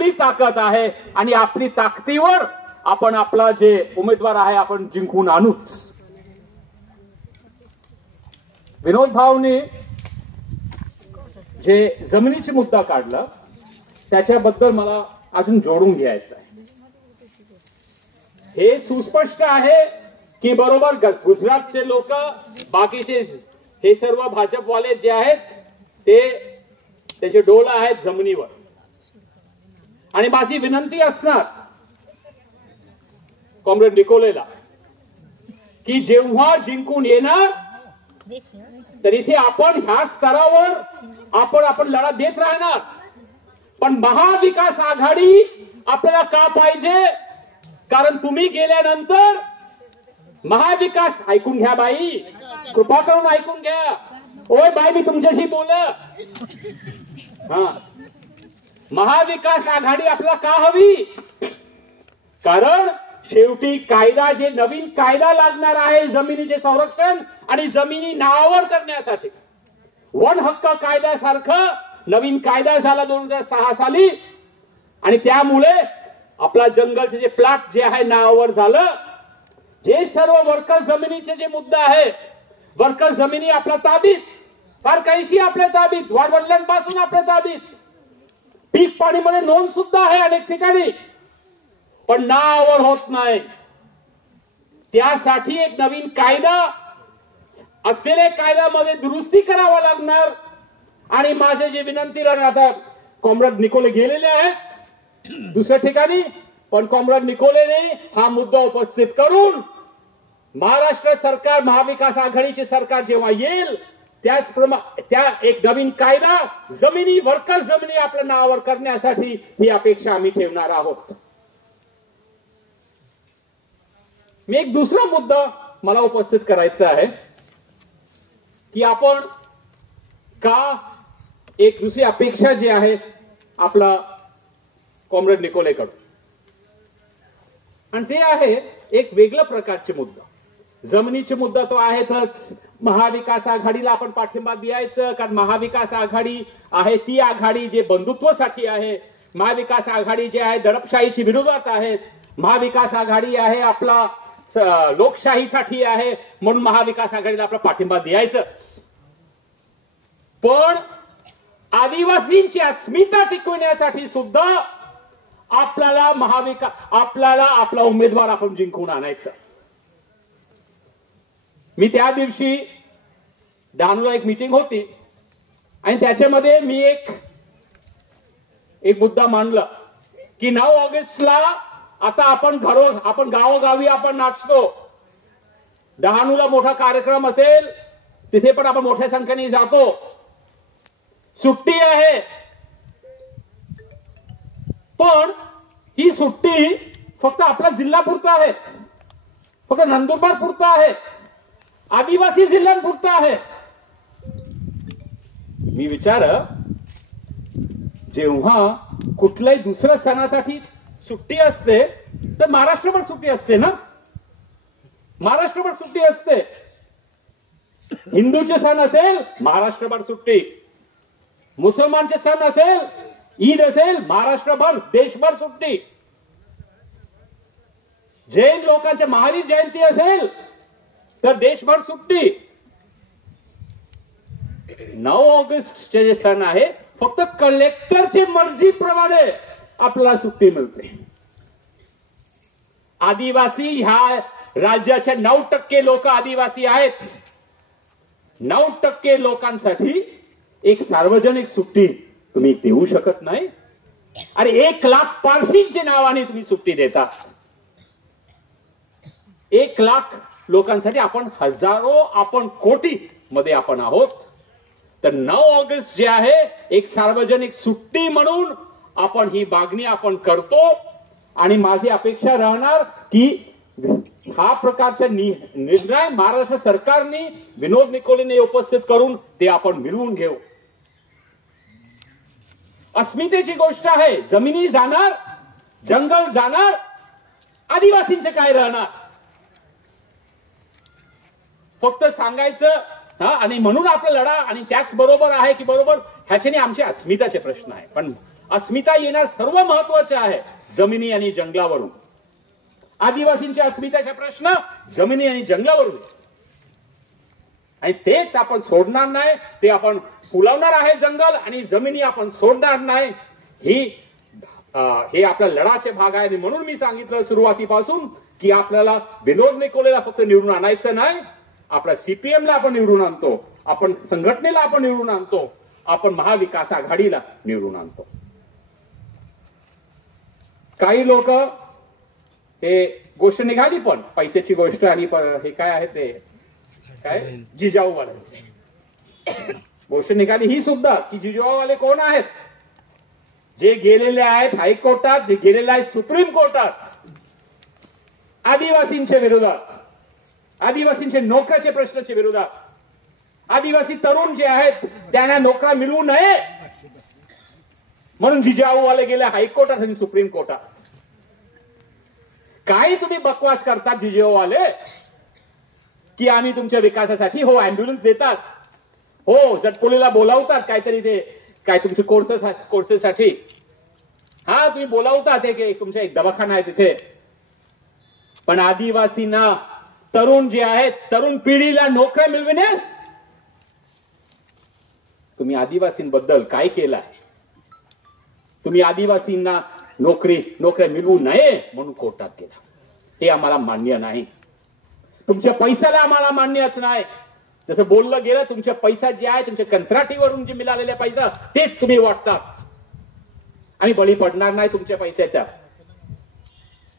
आपली ताकद आहे आणि आपली ताकदीवर आपण आपला जे उमेदवार आहे आपण जिंकून आणूच. विनोद भाऊने जे जमिनीचा मुद्दा काढला त्याच्याबद्दल मला अजून जोडून घ्यायचं आहे. हे सुस्पष्ट आहे की बरोबर गुजरातचे लोक बाकीचे हे सर्व भाजपवाले जे आहेत ते त्याचे डोल आहेत जमिनीवर. आणि माझी विनंती असणार कॉम्रेड निकोलेला की जेव्हा जिंकून येणार तर इथे आपण ह्या स्तरावर आपण लढा देत राहणार. पण महाविकास आघाडी आपल्याला का पाहिजे? कारण तुम्ही गेल्यानंतर महाविकास, ऐकून घ्या बाई, कृपा करून ऐकून घ्या. ओय बाई, मी तुमच्याशी बोल. हा, महाविकास आघाडी आपल्याला का हवी? कारण शेवटी कायदा, जे नवीन कायदा लागणार आहे जमिनीचे संरक्षण आणि जमिनी नावावर करण्यासाठी, वन हक्क कायद्यासारखं नवीन कायदा झाला 2006 साली. आणि त्यामुळे आपला जंगलचे जे प्लॉट जे आहे नावावर झालं. जे सर्व वर्कर जमिनीचे जे मुद्दा आहे, वर्कर जमिनी आपल्या ताब्यात, फार काहीशी आपल्या ताब्यात, वाडवडिलांपासून आपल्या ताब्यात, पीक पाणीमध्ये नोंद सुद्धा आहे अनेक ठिकाणी, पण नावावर होत नाही. त्यासाठी एक नवीन कायदा असलेल्या कायद्यामध्ये दुरुस्ती करावा लागणार. आणि माझे जे विनंती राहणार, आता कॉम्रेड निकोले गेलेले आहेत दुसऱ्या ठिकाणी, पण कॉम्रेड निकोलेने हा मुद्दा उपस्थित करून महाराष्ट्र सरकार, महाविकास आघाडीचे सरकार जेव्हा येईल त्याचप्रमाणे त्या एक नवीन कायदा जमिनी, वर्कर जमिनी आपल्या नावावर करण्यासाठी ही अपेक्षा आम्ही ठेवणार आहोत. मी एक दुसरा मुद्दा मला उपस्थित करायचा आहे की आपण का एक दुसरी अपेक्षा जी आहे आपला कॉम्रेड निकोलेकडून, आणि ते आहे एक वेगळ्या प्रकारचे मुद्दा. जमिनीचे मुद्दा तो आहेतच. महाविकास आघाडीला आपण पाठिंबा द्यायचं, कारण महाविकास आघाडी आहे ती आघाडी जे बंधुत्वासाठी आहे. महाविकास आघाडी जे आहे दडपशाहीची विरोधात आहे. महाविकास आघाडी आहे आपला लोकशाहीसाठी आहे, म्हणून महाविकास आघाडीला आपला पाठिंबा द्यायचंच. पण आदिवासींची अस्मिता टिकवण्यासाठी सुद्धा आपल्याला आपल्याला आपला उमेदवार आपण जिंकून आणायचा. मी त्या दिवशी डहाणूला एक मीटिंग होती आणि त्याच्यामध्ये मी एक मुद्दा मांडला की 9 ऑगस्टला आता आपण गावोगावी आपण नाचतो. डहाणूला मोठा कार्यक्रम असेल तिथे पण आपण मोठ्या संख्येने जातो. सुट्टी आहे, पण ही सुट्टी फक्त आपला जिल्हा पुरता आहे, फक्त नंदुरबार पुरता आहे, आदिवासी जिल्ह्यांपुरता आहे. मी विचार, जेव्हा कुठल्याही दुसऱ्या सणासाठी सुट्टी असते तर महाराष्ट्रभर सुट्टी असते ना, महाराष्ट्रभर सुट्टी असते. हिंदूचे सण असेल महाराष्ट्रभर सुट्टी, मुसलमानचे सण असेल, ईद असेल, महाराष्ट्रभर देशभर सुट्टी. जैन लोकांचे महावीर जयंती असेल तर देशभर सुट्टी. 9 ऑगस्टचे जे सण आहे फक्त कलेक्टरची मर्जीप्रमाणे आपल्याला सुट्टी मिळते. आदिवासी ह्या राज्याचे 9% लोक आदिवासी आहेत. 9% लोकांसाठी एक सार्वजनिक सुट्टी तुम्ही देऊ शकत नाही. अरे 1 लाख पारशींच्या नावाने तुम्ही सुट्टी देता. 1 लाख लोकांसाठी आपण हजारो, आपण कोटी मध्ये आपण आहोत. तर 9 ऑगस्ट जे आहे एक सार्वजनिक सुट्टी म्हणून आपण ही मागणी आपण करतो. आणि माझी अपेक्षा राहणार की हा प्रकारचा निर्णय महाराष्ट्र सरकारने, विनोद निकोलेने उपस्थित करून ते आपण मिळवून घेऊ. अस्मितेची गोष्ट आहे. जमिनी जाणार, जंगल जाणार, आदिवासींचे काय राहणार? फक्त सांगायचं आणि म्हणून आपला लढा. आणि त्याच बरोबर आहे की बरोबर ह्याच्याने आमचे अस्मिताचे प्रश्न आहे. पण अस्मिता येणार सर्व महत्वाचे आहे जमिनी आणि जंगलावरून. आदिवासींच्या अस्मितेचा प्रश्न जमिनी आणि जंगलावरून, आणि तेच आपण सोडणार नाही. ते आपण फुलवणार आहे जंगल आणि जमिनी आपण सोडणार नाही. हे आपल्या लढाचे भाग आहे. आणि म्हणून मी सांगितलं सुरुवातीपासून की आपल्याला विनोद निकोलेला फक्त निवडून आणायचं नाही, आपल्या सीपीएमला आपण निवडून आणतो, आपण संघटनेला आपण निवडून आणतो, आपण महाविकास आघाडीला निवडून आणतो. काही लोक हे गोष्ट निघाली पण पैशाची गोष्ट आणि हे काय आहे ते काय जिजाऊवाल्यांचे गोष्ट निघाली ही सुद्धा की जिजाऊवाले कोण आहेत, जे गेलेले आहेत हायकोर्टात, जे गेलेले आहेत सुप्रीम कोर्टात आदिवासींच्या विरोधात, आदिवासींच्या नोकऱ्याच्या प्रश्नाच्या विरोधात. आदिवासी तरुण जे आहेत त्यांना नोकऱ्या मिळू नये म्हणून जिजाऊवाले गेले हायकोर्टात आणि सुप्रीम कोर्टात. काही तुम्ही बकवास करतात जिजाऊवाले की आम्ही तुमच्या विकासासाठी हो अँब्युलन्स देतात, हो जटपोलीला बोलावतात काहीतरी ते काय तुमचे कोर्सेससाठी, हा तुम्ही बोलावतात तुमचा एक दवाखाना आहे तिथे. पण आदिवासींना तरुण जे आहेत तरुण पिढीला नोकऱ्या मिळविण्यास तुम्ही आदिवासींबद्दल काय केलं आहे? तुम्ही आदिवासींना नोकऱ्या मिळवू नये म्हणून कोर्टात गेला. हे आम्हाला मान्य नाही. तुमच्या पैशाला आम्हाला मान्यच नाही. जसं बोललं गेलं तुमच्या पैसा जे आहे तुमच्या कंत्राटीवरून जे मिळालेला पैसा तेच तुम्ही वाटतात. आम्ही बळी पडणार नाही तुमच्या पैशाच्या.